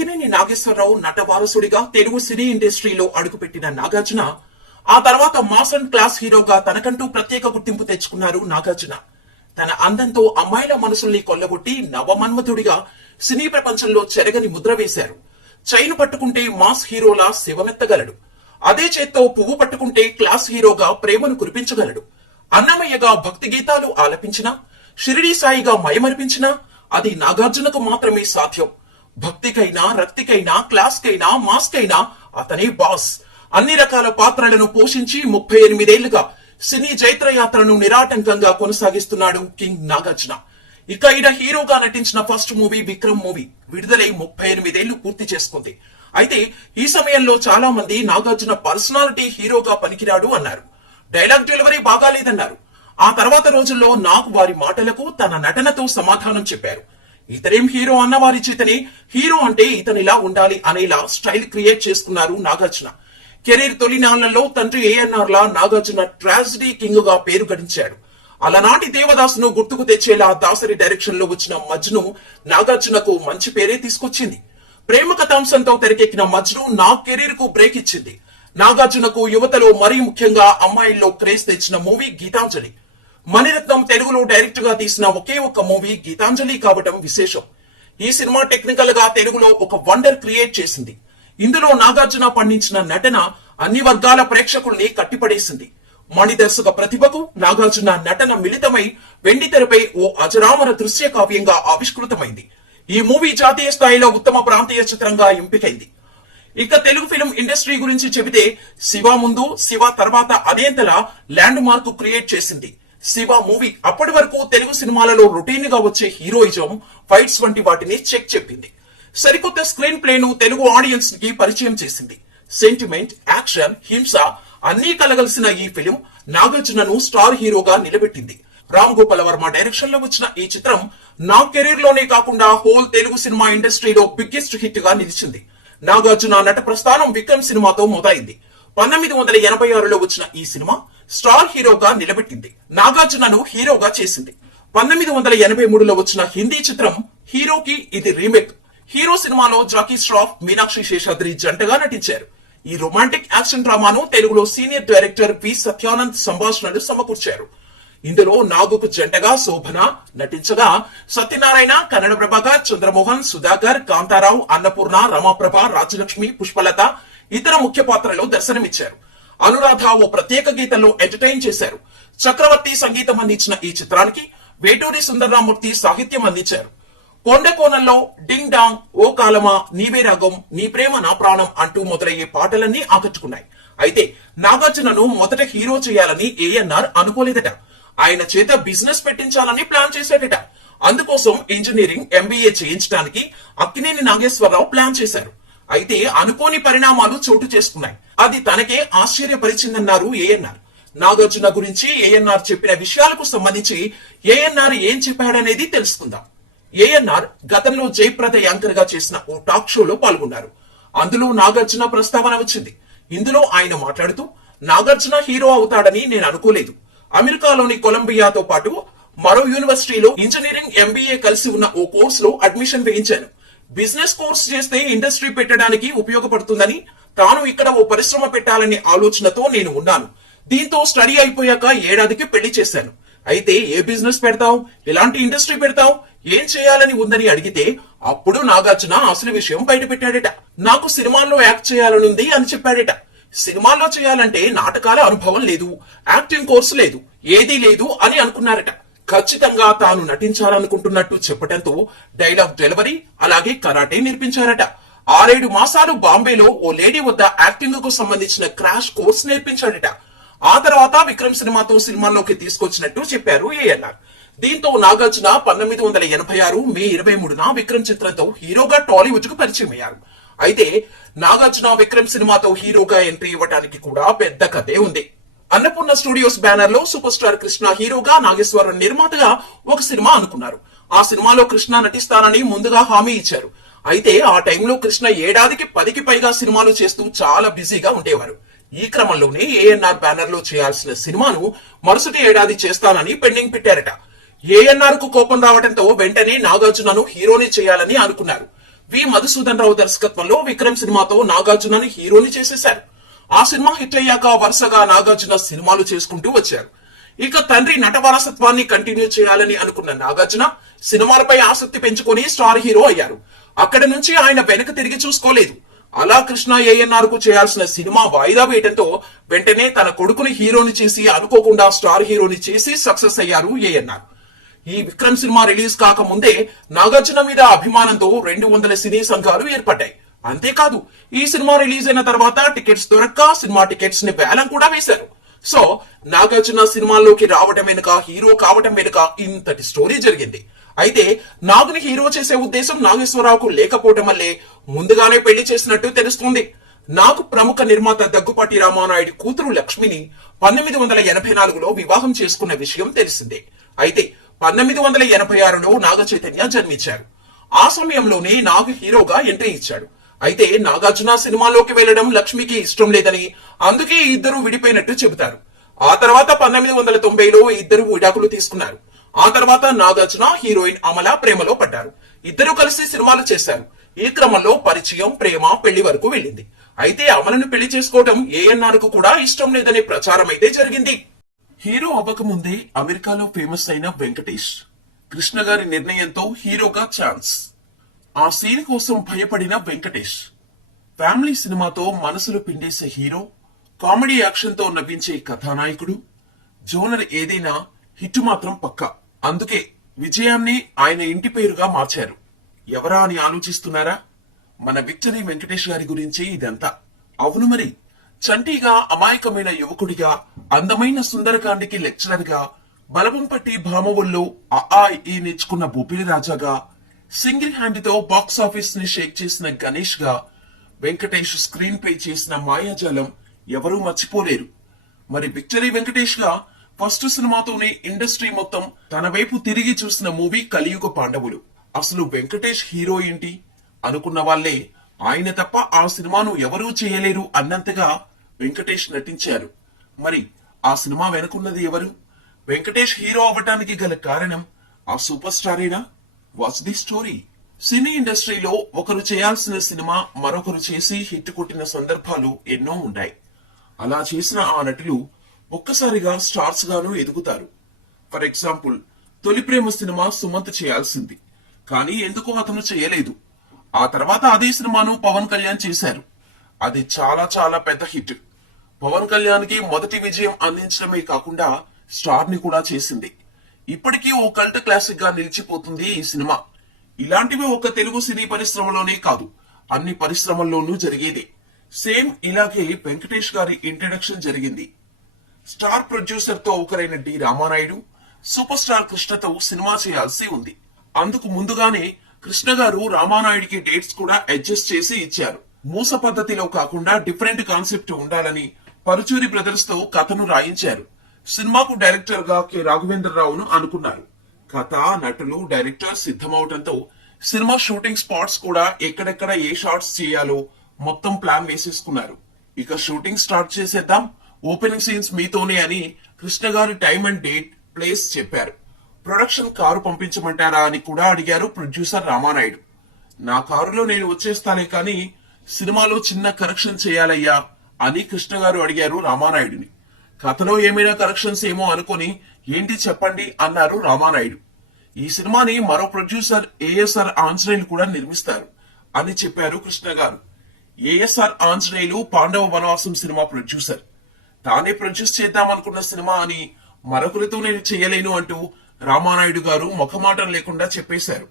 అక్కినేని నాగేశ్వరరావు నట వారసుడిగా తెలుగు సినీ ఇండస్ట్రీలో అడుగుపెట్టిన నాగార్జున ఆ తర్వాత మాస్ అండ్ క్లాస్ హీరోగా తనకంటూ ప్రత్యేక గుర్తింపు తెచ్చుకున్నారు నాగార్జున. తన అందంతో అమ్మాయిల మనసుల్ని కొల్లగొట్టి నవమన్మథుడిగా సినీ ప్రపంచంలో చెరగని ముద్ర వేశారు. చైను పట్టుకుంటే మాస్ హీరోలా శివమెత్తగలడు. అదే చేత్తో పువ్వు పట్టుకుంటే క్లాస్ హీరోగా ప్రేమను కురిపించగలడు. అన్నమయ్యగా భక్తి గీతాలు ఆలపించినా, షిరిడీ సాయిగా మయమర్పించినా అది నాగార్జునకు మాత్రమే సాధ్యం. భక్తికైనా, రక్తికైనా, క్లాస్ కైనా, మాస్ కైనా అతనే బాస్. అన్ని రకాల పాత్రలను పోషించి 38 ఏళ్లుగా సినీ జైత్రయాత్రను నిరాటంకంగా కొనసాగిస్తున్నాడు కింగ్ నాగార్జున. ఇక ఈయన హీరోగా నటించిన ఫస్ట్ మూవీ విక్రమ్ మూవీ విడుదలై 38 ఏళ్లు పూర్తి చేసుకుంది. అయితే ఈ సమయంలో చాలా మంది నాగార్జున పర్సనాలిటీ హీరోగా పనికిరాడు అన్నారు. డైలాగ్ డెలివరీ బాగాలేదన్నారు. ఆ తర్వాత రోజుల్లో నాగ్ వారి మాటలకు తన నటనతో సమాధానం చెప్పారు. ఇతరేం హీరో అన్న వారి చేతనే హీరో అంటే ఇతనిలా ఉండాలి అనేలా స్టైల్ క్రియేట్ చేసుకున్నారు నాగార్జున. కెరీర్ తొలి నాళ్లలో తండ్రి ఏఎన్ఆర్ లా నాగార్జున ట్రాజడీ కింగ్ గా పేరు గడించాడు. అలనాటి దేవదాసును గుర్తుకు తెచ్చేలా దాసరి డైరెక్షన్ లో వచ్చిన మజ్ను నాగార్జునకు మంచి పేరే తీసుకొచ్చింది. ప్రేమ కథాంశంతో తెరకెక్కిన మజ్ను నా కెరీర్ కు బ్రేక్ ఇచ్చింది. నాగార్జునకు యువతలో మరీ ముఖ్యంగా అమ్మాయిల్లో క్రేజ్ తెచ్చిన మూవీ గీతాంజలి. మణిరత్నం తెలుగులో డైరెక్ట్ గా తీసిన ఒకే ఒక్క మూవీ గీతాంజలి కావటం విశేషం. ఈ సినిమా టెక్నికల్ గా తెలుగులో ఒక వండర్ క్రియేట్ చేసింది. ఇందులో నాగార్జున పండించిన నటన అన్ని వర్గాల ప్రేక్షకుల్ని కట్టిపడేసింది. మణిదర్శక ప్రతిభకు నాగార్జున నటన మిళితమై వెండితెరపై ఓ అజరామర దృశ్య కావ్యంగా ఆవిష్కృతమైంది. ఈ మూవీ జాతీయ స్థాయిలో ఉత్తమ ప్రాంతీయ చిత్రంగా ఎంపికైంది. ఇక తెలుగు ఫిల్మ్ ఇండస్ట్రీ గురించి చెబితే శివ ముందు, శివ తర్వాత అనేంతలా ల్యాండ్ మార్క్ క్రియేట్ చేసింది. శివ మూవీ అప్పటి వరకు తెలుగు సినిమాలలో రొటీన్ గా వచ్చే హీరోయిజం, ఫైట్స్ వంటి వాటిని చెక్ చెప్పింది. సరికొత్త స్క్రీన్ ప్లేను తెలుగు ఆడియన్స్ కి పరిచయం చేసింది. సెంటిమెంట్, యాక్షన్, హింస అన్నీ కలగలిసిన ఈ ఫిలిం నాగార్జునను స్టార్ హీరోగా నిలబెట్టింది. రామ్ గోపాల్ వర్మ డైరెక్షన్ లో వచ్చిన ఈ చిత్రం నా కెరీర్ లోనే కాకుండా హోల్ తెలుగు సినిమా ఇండస్ట్రీలో బిగ్గెస్ట్ హిట్ గా నిలిచింది. నాగార్జున నట ప్రస్థానం విక్రమ్ సినిమాతో మొదలైంది. 1986లో వచ్చిన ఈ సినిమా స్టార్ హీరోగా నిలబెట్టింది. నాగార్జునను హీరోగా చేసింది. 1983లో వచ్చిన హిందీ చిత్రం హీరోకి ఇది రీమేక్. హీరో సినిమాలో జాకీ ష్రాఫ్, మీనాక్షి శేషాద్రి జంటగా నటించారు. ఈ రొమాంటిక్ యాక్షన్ డ్రామాను తెలుగులో సీనియర్ డైరెక్టర్ వి సత్యానంద్ సంభాషణలు సమకూర్చారు. ఇందులో నాగుకు జంటగా శోభన నటించగా సత్యనారాయణ, కన్నడ ప్రభాకర్, చంద్రమోహన్, సుధాకర్, కాంతారావు, అన్నపూర్ణ, రమాప్రభ, రాజలక్ష్మి, పుష్పలత ఇతర ముఖ్య పాత్రలో దర్శనమిచ్చారు. అనురాధ ఓ ప్రత్యేక గీతంలో ఎంటర్టైన్ చేశారు. చక్రవర్తి సంగీతం అందించిన ఈ చిత్రానికి వేటూరి సుందరరామూర్తి సాహిత్యం అందించారు. కొండ కోణంలో డింగ్ డాంగ్, ఓ కాలమా, నీవే రాగం, నీ ప్రేమ నా ప్రాణం అంటూ మొదలయ్యే పాటలన్నీ ఆకట్టుకున్నాయి. అయితే నాగార్జునను మొదట హీరో చేయాలని ఏఎన్ఆర్ అనుకోలేదట. ఆయన చేత బిజినెస్ పెట్టించాలని ప్లాన్ చేశాడట. అందుకోసం ఇంజనీరింగ్, ఎంబీఏ చేయించడానికి అక్కినేని నాగేశ్వరరావు ప్లాన్ చేశారు. అయితే అనుకోని పరిణామాలు చోటు చేసుకున్నాయి. అది తనకే ఆశ్చర్యపరిచిందన్నారు ఏఎన్ఆర్. నాగార్జున గురించి ఏఎన్ఆర్ చెప్పిన విషయాలకు సంబంధించి ఏఎన్ఆర్ ఏం చెప్పాడనేది తెలుసుకుందాం. ఏఎన్ఆర్ గతంలో జయప్రద యాంకర్ గా చేసిన ఓ టాక్ షోలో పాల్గొన్నారు. అందులో నాగార్జున ప్రస్తావన వచ్చింది. ఇందులో ఆయన మాట్లాడుతూ, నాగార్జున హీరో అవుతాడని నేను అనుకోలేదు. అమెరికాలోని కొలంబియాతో పాటు మరో యూనివర్సిటీలో ఇంజనీరింగ్, ఎంబీఏ కలిసి ఉన్న ఓ కోర్సులో అడ్మిషన్ వేయించాను. బిజినెస్ కోర్స్ చేస్తే ఇండస్ట్రీ పెట్టడానికి ఉపయోగపడుతుందని, తాను ఇక్కడ ఓ పరిశ్రమ పెట్టాలనే ఆలోచనతో నేను ఉన్నాను. దీంతో స్టడీ అయిపోయాక ఏడాదికి పెళ్లి చేశాను. అయితే ఏ బిజినెస్ పెడతావు, ఎలాంటి ఇండస్ట్రీ పెడతావు, ఏం చేయాలని ఉందని అడిగితే అప్పుడు నాగార్జున అసలు విషయం బయట పెట్టాడట. నాకు సినిమాల్లో యాక్ట్ చేయాలనుంది అని చెప్పాడట. సినిమాల్లో చేయాలంటే నాటకాల అనుభవం లేదు, యాక్టింగ్ కోర్సు లేదు, ఏదీ లేదు అని అనుకున్నారట. ఖచ్చితంగా తాను నటించాలనుకుంటున్నట్టు చెప్పడంతో డైలాగ్ డెలివరీ, అలాగే కరాటే నేర్పించారట. 6-7 మాసాలు బాంబేలో ఓ లేడీ వద్ద యాక్టింగ్ కు సంబంధించిన క్రాష్ కోర్స్ నేర్పించాడట. ఆ తర్వాత విక్రమ్ సినిమాతో సినిమాల్లోకి తీసుకొచ్చినట్టు చెప్పారు ఏఎన్ఆర్. దీంతో నాగార్జున 1986 మే 23న విక్రమ్ చిత్రంతో హీరోగా టాలీవుడ్ కు పరిచయం అయ్యారు. అయితే నాగార్జున విక్రమ్ సినిమాతో హీరోగా ఎంట్రీ ఇవ్వడానికి కూడా పెద్ద కథే ఉంది. అన్నపూర్ణ స్టూడియోస్ బ్యానర్ లో సూపర్ స్టార్ కృష్ణ హీరోగా, నాగేశ్వరరావు నిర్మాతగా ఒక సినిమా అనుకున్నారు. ఆ సినిమాలో కృష్ణ నటిస్తానని ముందుగా హామీ ఇచ్చారు. అయితే ఆ టైంలో కృష్ణ ఏడాదికి 10కి పైగా సినిమాలు చేస్తూ చాలా బిజీగా ఉండేవారు. ఈ క్రమంలోనే ఏఎన్ఆర్ బ్యానర్ లో చేయాల్సిన సినిమాను మరుసటి ఏడాది చేస్తానని పెండింగ్ పెట్టారట. ఏఎన్ఆర్ కు కోపం రావడంతో వెంటనే నాగార్జునను హీరోని చేయాలని అనుకున్నారు. మధుసూదన్ రావు దర్శకత్వంలో విక్రమ్ సినిమాతో నాగార్జునని హీరోని చేసేశారు. ఆ సినిమా హిట్ అయ్యాక వరుసగా నాగార్జున సినిమాలు చేసుకుంటూ వచ్చారు. ఇక తండ్రి నట వారసత్వాన్ని కంటిన్యూ చేయాలని అనుకున్న నాగార్జున సినిమాలపై ఆసక్తి పెంచుకొని స్టార్ హీరో అయ్యారు. అక్కడి నుంచి ఆయన వెనక తిరిగి చూసుకోలేదు. అలా కృష్ణ ఏఎన్ఆర్ కు చేయాల్సిన సినిమా వాయిదా వేయడంతో వెంటనే తన కొడుకుని హీరోని చేసి అనుకోకుండా స్టార్ హీరోని చేసి సక్సెస్ అయ్యారు ఏఎన్ఆర్. ఈ విక్రమ్ సినిమా రిలీజ్ కాకముందే నాగార్జున మీద అభిమానంతో 200 సినీ సంఘాలు ఏర్పడ్డాయి. అంతేకాదు ఈ సినిమా రిలీజ్ అయిన తర్వాత టికెట్స్ దొరక్క సినిమా టికెట్స్ ని వేలం కూడా వేశారు. సో నాగార్జున సినిమాల్లోకి రావటం వెనుక, హీరో కావటం వెనుక ఇంతటి స్టోరీ జరిగింది. అయితే నాగుని హీరో చేసే ఉద్దేశం నాగేశ్వరరావుకు లేకపోవటం వల్లే ముందుగానే పెళ్లి చేసినట్టు తెలుస్తుంది. నాగు ప్రముఖ నిర్మాత దగ్గుపాటి రామానాయుడు కూతురు లక్ష్మిని 1984లో వివాహం చేసుకున్న విషయం తెలిసిందే. అయితే 1986లో నాగ చైతన్య జన్మించారు. ఆ సమయంలోనే నాగు హీరోగా ఎంట్రీ ఇచ్చాడు. అయితే నాగార్జున సినిమాలోకి వెళ్లడం లక్ష్మికి ఇష్టం లేదని, అందుకే ఇద్దరు విడిపోయినట్టు చెబుతారు. ఆ తర్వాత 1990లో ఇద్దరు విడాకులు తీసుకున్నారు. ఆ తర్వాత నాగార్జున హీరోయిన్ అమల ప్రేమలో పడ్డారు. ఇద్దరు కలిసి సినిమాలు చేశారు. ఈ క్రమంలో పరిచయం, ప్రేమ, పెళ్లి వరకు వెళ్ళింది. అయితే అమలను పెళ్లి చేసుకోవడం ఏఎన్ఆర్ కు కూడా ఇష్టం లేదనే ప్రచారం అయితే జరిగింది. హీరో అవ్వకముందే అమెరికాలో ఫేమస్ అయిన వెంకటేష్ కృష్ణ గారి నిర్ణయంతో హీరోగా ఛాన్స్. ఆ సీన్ కోసం భయపడిన వెంకటేష్ ఫ్యామిలీ సినిమాతో మనసులు పిండేసే హీరో, కామెడీ యాక్షన్ తో నవ్వించే కథానాయకుడు. జోనర్ ఏదైనా హిట్ మాత్రం పక్కా. అందుకే విజయాన్ని ఆయన ఇంటి పేరుగా మార్చారు. ఎవరా అని ఆలోచిస్తున్నారా? మన విక్టరీ వెంకటేష్ గారి గురించి ఇదంతా. అవును మరి, చంటీగా అమాయకమైన యువకుడిగా, అందమైన సుందరకాండికి లెక్చరర్ గా, బలపం పట్టి భామవుల్లో ఈ నేర్చుకున్న బొబ్బిలి రాజాగా, సింగిల్ హ్యాండ్ తో బాక్స్ ఆఫీస్ ని షేక్ చేసిన గణేష్ గా, వెంకటేష్ స్క్రీన్ పే చేసిన మాయాజాలం ఎవరూ మర్చిపోలేరు. మరి విక్టరీ వెంకటేష్ గా ఫస్ట్ సినిమాతోనే ఇండస్ట్రీ మొత్తం తన వైపు తిరిగి చూసిన మూవీ కలియుగ పాండవులు. అసలు వెంకటేష్ హీరో ఏంటి అనుకున్న వాళ్లే ఆయన తప్ప ఆ సినిమాను ఎవరూ చేయలేరు అన్నంతగా వెంకటేష్ నటించారు. మరి ఆ సినిమా వెనుకున్నది ఎవరు? వెంకటేష్ హీరో అవ్వటానికి గల కారణం ఆ సూపర్ స్టారేనా? What's the story? సినీ ఇండస్ట్రీలో ఒకరు చేయాల్సిన సినిమా మరొకరు చేసి హిట్ కొట్టిన సందర్భాలు ఎన్నో ఉన్నాయి. అలా చేసిన ఆ నటులు ఒక్కసారిగా స్టార్స్ గాను ఎదుగుతారు. ఫర్ ఎగ్జాంపుల్, తొలి ప్రేమ సినిమా సుమంత్ చేయాల్సింది, కానీ ఎందుకో అతను చేయలేదు. ఆ తర్వాత అదే సినిమాను పవన్ కళ్యాణ్ చేశారు. అది చాలా చాలా పెద్ద హిట్. పవన్ కళ్యాణ్ కి మొదటి విజయం అందించడమే కాకుండా స్టార్ ని కూడా చేసింది. ఇప్పటికీ ఓ కల్ట్ క్లాసిక్ గా నిలిచిపోతుంది ఈ సినిమా. ఇలాంటివి ఒక తెలుగు సినీ పరిశ్రమలోనే కాదు, అన్ని పరిశ్రమల్లోనూ జరిగేది. సేమ్ ఇలాగే వెంకటేష్ గారి ఇంట్రడక్షన్ జరిగింది. స్టార్ ప్రొడ్యూసర్ తో ఒకరైన డి రామానాయుడు సూపర్ స్టార్ కృష్ణతో సినిమా చేయాల్సి ఉంది. అందుకు ముందుగానే కృష్ణ గారు రామానాయుడికి డేట్స్ కూడా అడ్జస్ట్ చేసి ఇచ్చారు. మూస పద్ధతిలో కాకుండా డిఫరెంట్ కాన్సెప్ట్ ఉండాలని పరుచూరి బ్రదర్స్ తో కథను రాయించారు. సినిమాకు డైరెక్టర్ గా కె రాఘవేంద్రరావును అనుకున్నారు. కథ, నటులు, డైరెక్టర్ సిద్ధమవటంతో సినిమా షూటింగ్ స్పాట్స్ కూడా ఎక్కడెక్కడ ఏ షాట్స్ చేయాలో మొత్తం ప్లాన్ వేసేసుకున్నారు. ఇక షూటింగ్ స్టార్ట్ చేసేద్దాం, ఓపెనింగ్ సీన్స్ మీతోనే అని కృష్ణ గారు టైం అండ్ డేట్, ప్లేస్ చెప్పారు. ప్రొడక్షన్ కారు పంపించమంటారా అని కూడా అడిగారు ప్రొడ్యూసర్ రామానాయుడు. నా కారులో నేను వచ్చేస్తానే కానీ సినిమాలో చిన్న కరెక్షన్ చేయాలయ్యా అని కృష్ణ గారు అడిగారు రామానాయుడిని. కథలో ఏమైనా కరెక్షన్స్ ఏమో అనుకుని ఏంటి చెప్పండి అన్నారు రామానాయుడు. ఈ సినిమాని మరో ప్రొడ్యూసర్ ఏఎస్ఆర్ ఆంజనేయులు కూడా నిర్మిస్తారు అని చెప్పారు కృష్ణ గారు. ఏఎస్ఆర్ ఆంజనేయులు పాండవ వనవాసం సినిమా ప్రొడ్యూసర్. తానే ప్రొడ్యూస్ చేద్దాం అనుకున్న సినిమా అని మరొకరితో నేను చేయలేను అంటూ రామానాయుడు గారు ముఖమాటం లేకుండా చెప్పేశారు.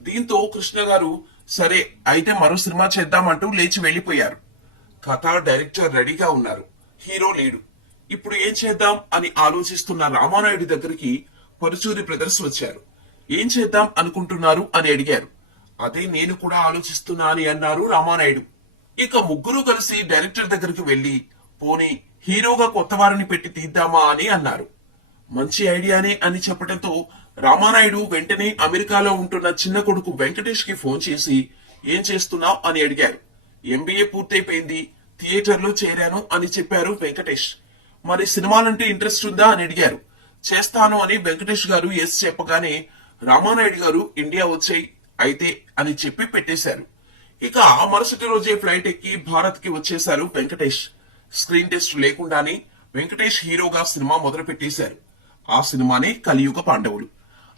దీంతో కృష్ణ గారు సరే అయితే మరో సినిమా చేద్దామంటూ లేచి వెళ్లిపోయారు. కథ, డైరెక్టర్ రెడీగా ఉన్నారు, హీరో లేడు. ఇప్పుడు ఏం చేద్దాం అని ఆలోచిస్తున్న రామానాయుడు దగ్గరికి పరుచూరి బ్రదర్స్ వచ్చారు. ఏం చేద్దాం అనుకుంటున్నారు అని అడిగారు. అదే నేను కూడా ఆలోచిస్తున్నా అని అన్నారు రామానాయుడు. ఇక ముగ్గురు కలిసి డైరెక్టర్ దగ్గరికి వెళ్లి పోనీ హీరోగా కొత్త వారిని పెట్టి తీద్దామా అని అన్నారు. మంచి ఐడియానే అని చెప్పడంతో రామానాయుడు వెంటనే అమెరికాలో ఉంటున్న చిన్న కొడుకు వెంకటేష్ కి ఫోన్ చేసి ఏం చేస్తున్నావ్ అని అడిగారు. ఎంబీఏ పూర్తయిపోయింది, థియేటర్లో చేరాను అని చెప్పారు వెంకటేష్. మరి సినిమాలంటే ఇంట్రెస్ట్ ఉందా అని అడిగారు. చేస్తాను అని వెంకటేష్ గారు ఎస్ చెప్పగానే రామానాయుడు గారు ఇండియా వచ్చాయి అయితే అని చెప్పి పెట్టేశారు. ఇక ఆ మరుసటి రోజే ఫ్లైట్ ఎక్కి భారత్ కి వచ్చేశారు వెంకటేష్. స్క్రీన్ టెస్ట్ లేకుండానే వెంకటేష్ హీరోగా సినిమా మొదలు పెట్టేశారు. ఆ సినిమానే కలియుగ పాండవులు.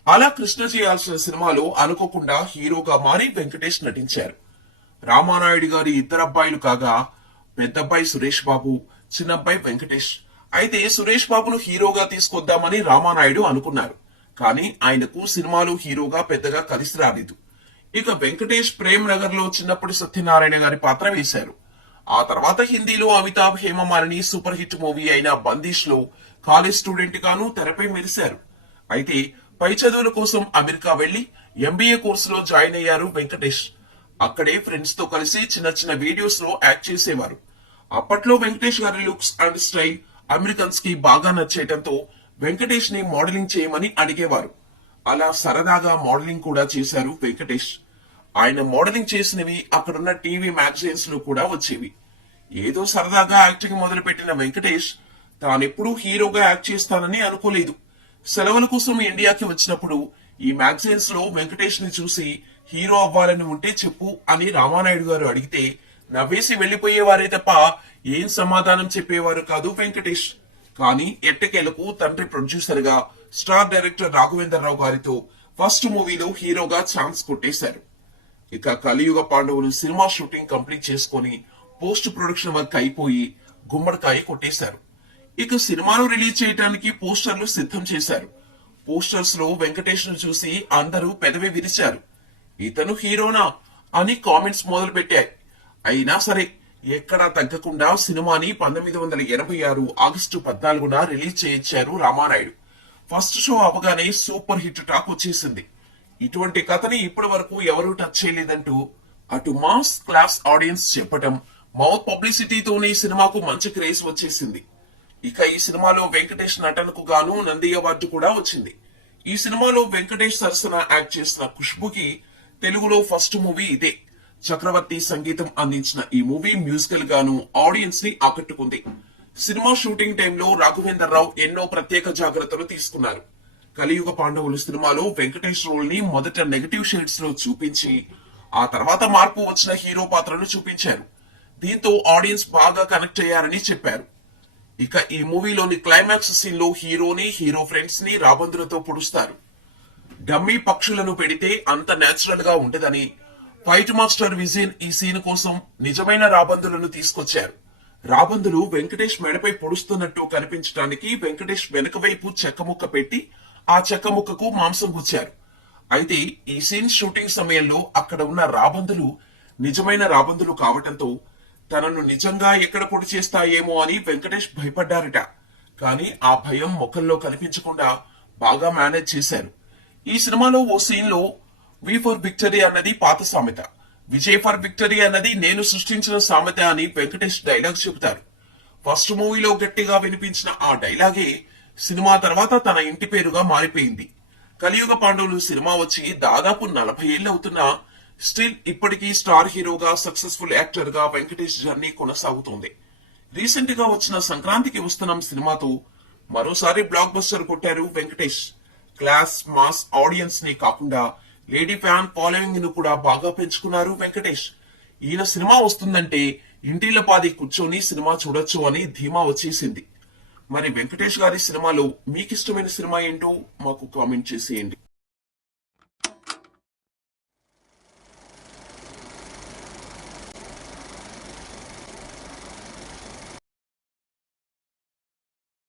అలా కృష్ణ చేయాల్సిన సినిమాలో అనుకోకుండా హీరోగా మారి వెంకటేష్ నటించారు. రామానాయుడు గారి ఇద్దరు అబ్బాయిలు కాగా పెద్దబ్బాయి సురేష్ బాబు, చిన్నబ్బాయి వెంకటేష్. అయితే సురేష్ బాబును హీరోగా తీసుకొద్దామని రామానాయుడు అనుకున్నారు. కానీ ఆయనకు సినిమాలో హీరోగా పెద్దగా కలిసి రాలేదు. ఇక వెంకటేష్ ప్రేమ్ నగర్ లో చిన్నప్పటి సత్యనారాయణ గారి పాత్ర వేశారు. ఆ తర్వాత హిందీలో Amitabh Hema Malini super hit movie అయిన బందిష్ లో కాలేజ్ స్టూడెంట్ గాను తెరపై మెరిశారు. అయితే పై చదువుల కోసం అమెరికా వెళ్లి ఎంబీఏ కోర్సులో జాయిన్ అయ్యారు వెంకటేష్. అక్కడే ఫ్రెండ్స్ తో కలిసి చిన్న చిన్న వీడియోస్ లో యాక్ట్ చేసేవారు. అప్పట్లో వెంకటేష్ గారి లుక్స్ అండ్ స్టైల్ అమెరికన్స్ కి బాగా నచ్చేయటంతో వెంకటేష్ ని మోడలింగ్ చేయమని అడిగేవారు. అలా సరదాగా మోడలింగ్ కూడా చేశారు వెంకటేష్. ఆయన మోడలింగ్ చేసినవి అక్కడున్న టీవీ మ్యాగజైన్స్ లో కూడా వచ్చేవి. ఏదో సరదాగా యాక్టింగ్ మొదలు పెట్టిన వెంకటేష్ తానెప్పుడూ హీరోగా యాక్ట్ చేస్తానని అనుకోలేదు. సెలవుల కోసం ఇండియాకి వచ్చినప్పుడు ఈ మ్యాగజైన్స్ లో వెంకటేష్ ని చూసి హీరో అవ్వాలని ఉంటే చెప్పు అని రామానాయుడు గారు అడిగితే నవ్వేసి వెళ్లిపోయేవారే తప్ప ఏం సమాధానం చెప్పేవారు కాదు వెంకటేష్. కానీ ఎట్టకేలకు తండ్రి ప్రొడ్యూసర్ గా స్టార్ డైరెక్టర్ రాఘవేంద్రరావు గారితో ఫస్ట్ మూవీలో హీరోగా ఛాన్స్ కొట్టేశారు. ఇక కలియుగ పాండవులు సినిమా షూటింగ్ కంప్లీట్ చేసుకుని పోస్ట్ ప్రొడక్షన్ వర్క్ అయిపోయి గుమ్మడికాయ కొట్టేశారు. ఇక సినిమాను రిలీజ్ చేయడానికి పోస్టర్లు సిద్ధం చేశారు. పోస్టర్స్ లో వెంకటేష్ ను చూసి అందరూ పెదవి విరిచారు. ఇతను హీరోనా అని కామెంట్స్ మొదలు పెట్టాయి. అయినా సరే ఎక్కడా తగ్గకుండా సినిమాని 1986 ఆగస్టు 14న రిలీజ్ చేయించారు రామానాయుడు. ఫస్ట్ షో అవగానే సూపర్ హిట్ టాక్ వచ్చేసింది. ఇటువంటి కథని ఇప్పటి వరకు ఎవరూ టచ్ చేయలేదంటూ అటు మాస్ క్లాస్ ఆడియన్స్ చెప్పటం, మౌత్ పబ్లిసిటీతోనే సినిమాకు మంచి క్రేజ్ వచ్చేసింది. ఇక ఈ సినిమాలో వెంకటేష్ నటనకు గాను నంది అవార్డు కూడా వచ్చింది. ఈ సినిమాలో వెంకటేష్ సరసన యాక్ట్ చేసిన ఖుష్బుకి తెలుగులో ఫస్ట్ మూవీ ఇదే. చక్రవర్తి సంగీతం అందించిన ఈ మూవీ మ్యూజికల్ గాను ఆడియన్స్ ని ఆకట్టుకుంది. సినిమా షూటింగ్ టైంలో రాఘవేంద్రరావు ఎన్నో ప్రత్యేక జాగ్రత్తలు తీసుకున్నారు. కలియుగ పాండవులు సినిమాలో వెంకటేష్ రోల్ ని మొదట నెగటివ్ షేడ్స్ లో చూపించి ఆ తర్వాత మార్పు వచ్చిన హీరో పాత్రను చూపించారు. దీంతో ఆడియన్స్ బాగా కనెక్ట్ అయ్యారని చెప్పారు. ఇక ఈ మూవీలోని క్లైమాక్స్ సీన్ లో హీరోని, హీరో ఫ్రెండ్స్ ని రాబందులతో పొడుస్తారు. డమ్మీ పక్షులను పెడితే అంత నేచురల్ గా ఉండదని ఫైట్ మాస్టర్ విజయన్ ఈ సీన్ కోసం నిజమైన రాబందులను తీసుకొచ్చారు. రాబందులు వెంకటేష్ మెడపై పొడుస్తున్నట్టు కనిపించడానికి వెంకటేష్ వెనక వైపు చెక్కముక్క పెట్టి ఆ చెక్కముక్కకు మాంసం గుచ్చారు. అయితే ఈ సీన్ షూటింగ్ సమయంలో అక్కడ ఉన్న రాబందులు నిజమైన రాబందులు కావటంతో తనను నిజంగా ఎక్కడ పొడి చేస్తాయేమో అని వెంకటేష్ భయపడ్డారట. కానీ ఆ భయం ముఖంలో కనిపించకుండా బాగా మేనేజ్ చేశారు. ఈ సినిమాలో ఓ సీన్ లో వి ఫర్ విక్టరీ అన్నది పాత సామెత, విజయ్ ఫర్ విక్టరీ అన్నది నేను సృష్టించిన సామెత అని వెంకటేష్ డైలాగ్ చెబుతారు. ఫస్ట్ మూవీలో గట్టిగా వినిపించిన ఆ డైలాగే సినిమా తర్వాత తన ఇంటి పేరుగా మారిపోయింది. కలియుగ పాండవులు సినిమా వచ్చి దాదాపు 40 ఏళ్ళు అవుతున్నా స్టిల్ ఇప్పటికీ స్టార్ హీరోగా సక్సెస్ఫుల్ యాక్టర్ గా వెంకటేష్ జర్నీ కొనసాగుతోంది. రీసెంట్ గా వచ్చిన సంక్రాంతికి వస్తున్నాం సినిమాతో మరోసారి బ్లాక్ బస్టర్ కొట్టారు వెంకటేష్. క్లాస్ మాస్ ఆడియన్స్ ని కాకుండా లేడీ ఫ్యాన్ ఫాలోయింగ్ ను కూడా బాగా పెంచుకున్నారు వెంకటేష్. ఈయన సినిమా వస్తుందంటే ఇంటిల్లపాది కూర్చొని సినిమా చూడొచ్చు అని ధీమా వచ్చేసింది. మరి వెంకటేష్ గారి సినిమాలో మీకు ఇష్టమైన సినిమా ఏంటో మాకు కామెంట్ చేసేయండి.